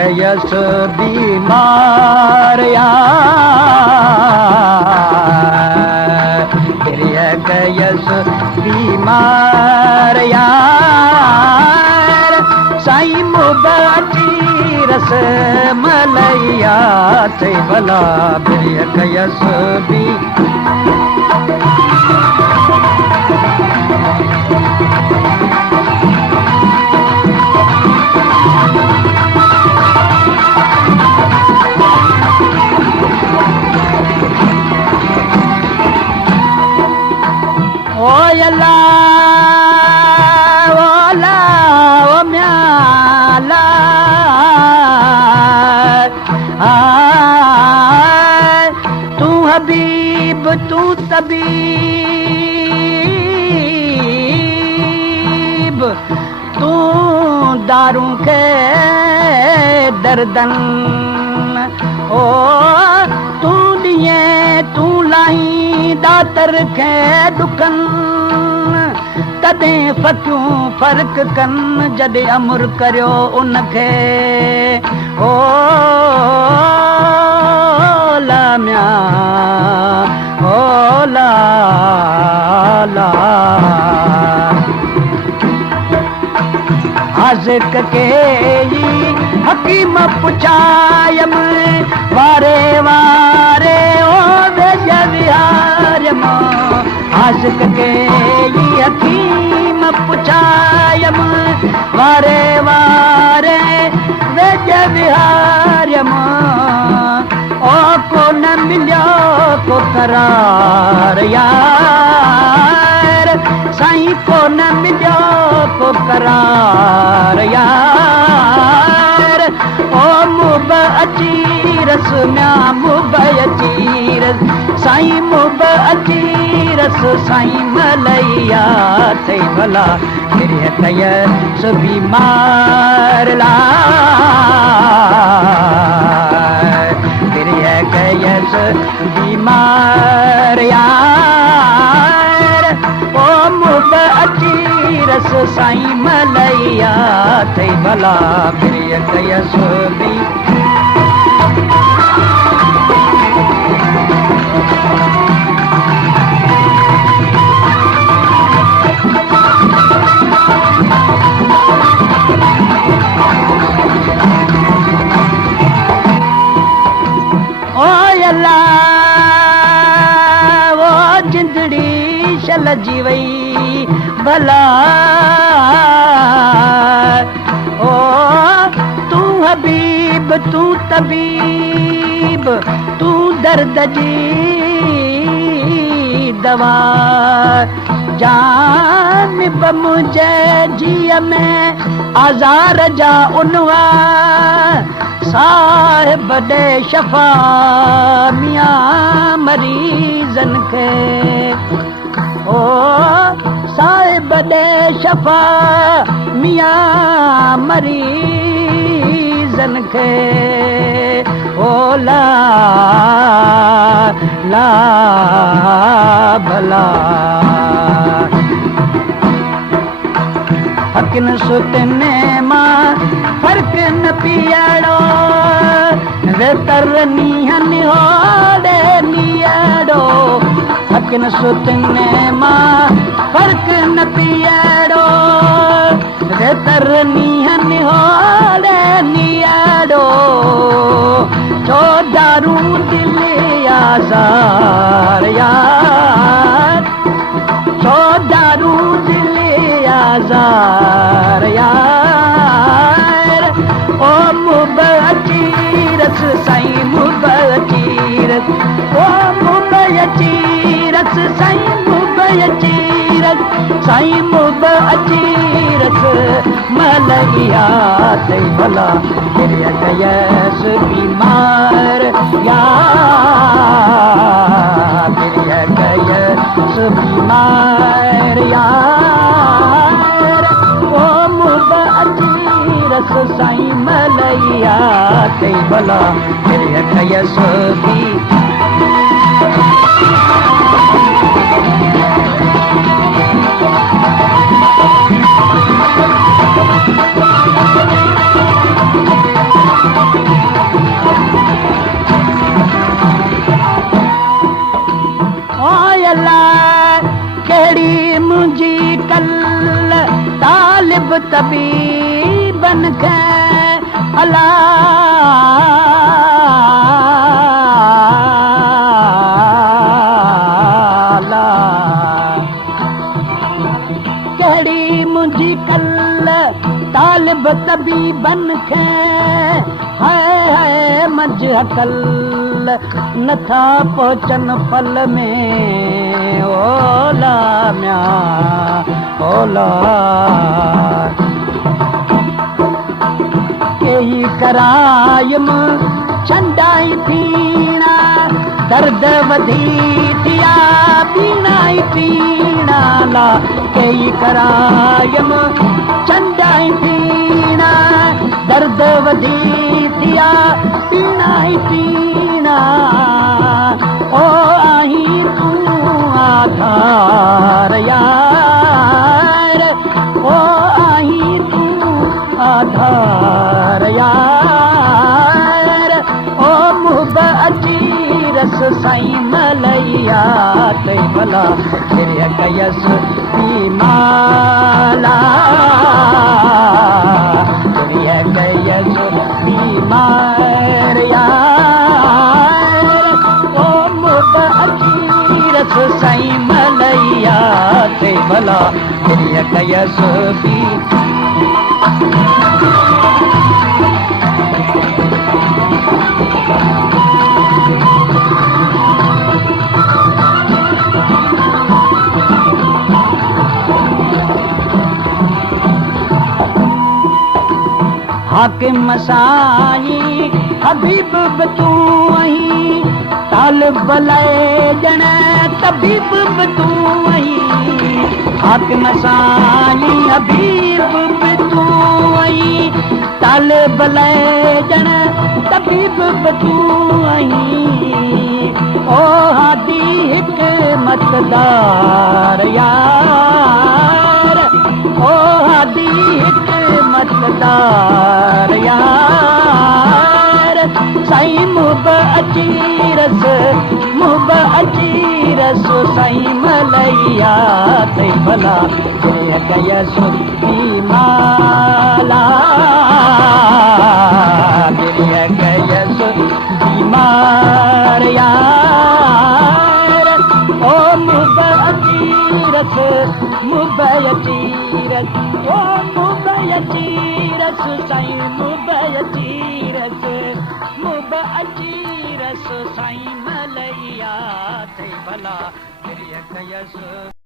कयस बीमार यार, प्रिय कयस बीमार यार, साईं मुबाची रस मलैया थे भला प्रिय कयस बी ओला ओला ओ म्याला तू हबीब तू तबीब, तू दारू के दर्दन, ओ तू दिए तू लाई दातर खे दुकन, तॾहिं फ़क़ियूं फ़र्क़ कन जॾहिं अमुर करियो उनखे। ओ लामिया ओ ला ला आज़िक के हकीम पुछायम वारे वारे ओ वेज विहारम, आज़िक के हकीम पुछायम वारे वारे वेज विहारम, ओ को न मिलियो को करार यार, साईं को न मिलियो को करार यार, ओ मुब अची रस म्या मुब अची रस, साईं मुब अची रस साईं मलैया थे भला प्रिय कयस बीमार ला, प्रिय कयस बीमार यार, ओ मुब अची रस साईं मलैया थे भला प्रिय कयस बी जी वई भला, ओ तू हबीब तू तबीब, तू दर्द जी दवा, जानिब मुझे जिय में आज़ार जा उनवा, साहिब दे शफ़ा मियां मरीज़न खे, ओ साहिब दे शफ़ा मियां मरीज़न खे, ओ ला ला भला हकिन सुतने मां फ़र्क़ न पियड़ो, वे तरनी हनी होड़े नियड़ो, हकिन सुतने मां फ़र्क़ न पियड़ो, वे तरनी हनी होड़े नियड़ो, छो दारू दिली आज़ार यार, छो दारू दिली आज़ार यार, ओ मुब अची रस साईं मुब अची रस, ओ मुब अची रस साईं मुब अची रस, साईं मुब अची रस मलैया थे भला प्रिय कयस बीमार यार, प्रिय कयस बीमार यार, ओ मुब अची रस साईं मलैया थे भला प्रिय कयस बी तबीबन खे अला कहिड़ी मुंहिंजी कल तालिब तबीबन खे है मज अकल नथा पहुचन फल में ओला म्या ओला कई करायम चंडाई पीना दर्द वधी थिया पीनाई पीना ला कई करायम चंडाई पीना दर्द वधी थिया पीनाई पीना ओ आही तू आधार यार ओ आही तू आधार यार ओ मुहब अची रस साईं मलैया कई भला फिर कयस पी माला फिर कयस पी मार यार ओ मुहब अची रस साईं मलैया कई भला फिर कयस पी हाकिम साईं हबीब बि तूं आहीं तालिब लाइ ॼण तबीब बि तूं आहीं हाकिम साईं हबीब बि तूं आहीं तालिब लाइ ॼण तबीब बि तूं आहीं ओ हादी हिकमतदार यार ओ हादी हिकमतदार यार साईं मुहब अची रस साईं मलैया तई भला कयस पी माला कयस पी मार यार ओ मुहब अची रस मुहब अची रस ओ मुहब अची रस साईं मुहब अची रस साईं मलैया तई भला कयस